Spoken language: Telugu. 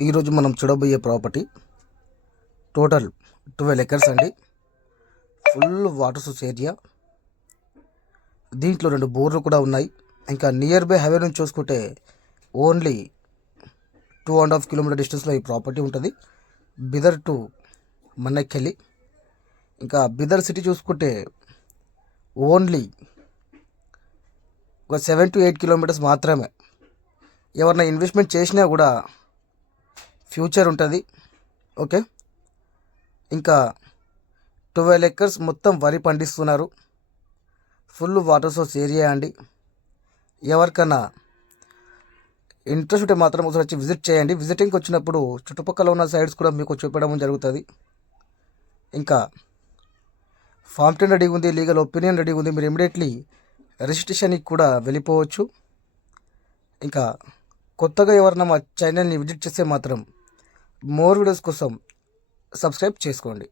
ఈరోజు మనం చూడబోయే ప్రాపర్టీ టోటల్ 12 ఎకర్స్ అండి. Full water source area. దీంట్లో 2 బోర్లు కూడా ఉన్నాయి. ఇంకా నియర్ బై హైవే నుంచి చూసుకుంటే ఓన్లీ 2.5 కిలోమీటర్ డిస్టెన్స్లో ఈ ప్రాపర్టీ ఉంటుంది. బిదర్ టు మన్నెక్కెళ్ళి. ఇంకా బిదర్ సిటీ చూసుకుంటే ఓన్లీ ఒక 7 to 8 కిలోమీటర్స్ మాత్రమే. ఎవరైనా ఇన్వెస్ట్మెంట్ చేసినా కూడా ఫ్యూచర్ ఉంటుంది. ఓకే, ఇంకా 12 ఎకర్స్ మొత్తం వరి పండిస్తున్నారు. ఫుల్ వాటర్ సోర్స్ ఏరియా అండి. ఎవరికన్నా ఇంట్రెస్ట్ ఉంటే మాత్రం ఒకసారి వచ్చి విజిట్ చేయండి. విజిటింగ్కి వచ్చినప్పుడు చుట్టుపక్కల ఉన్న సైడ్స్ కూడా మీకు చూపించడం జరుగుతుంది. ఇంకా ఫామ్ 10 రెడీ ఉంది, లీగల్ ఒపీనియన్ రెడీ ఉంది. మీరు ఇమీడియట్లీ రిజిస్ట్రేషన్కి కూడా వెళ్ళిపోవచ్చు. ఇంకా కొత్తగా ఎవరైనా మా ఛానల్ని విజిట్ చేస్తే మాత్రం మోర్ వీడియోస్ కోసం సబ్స్క్రైబ్ చేసుకోండి.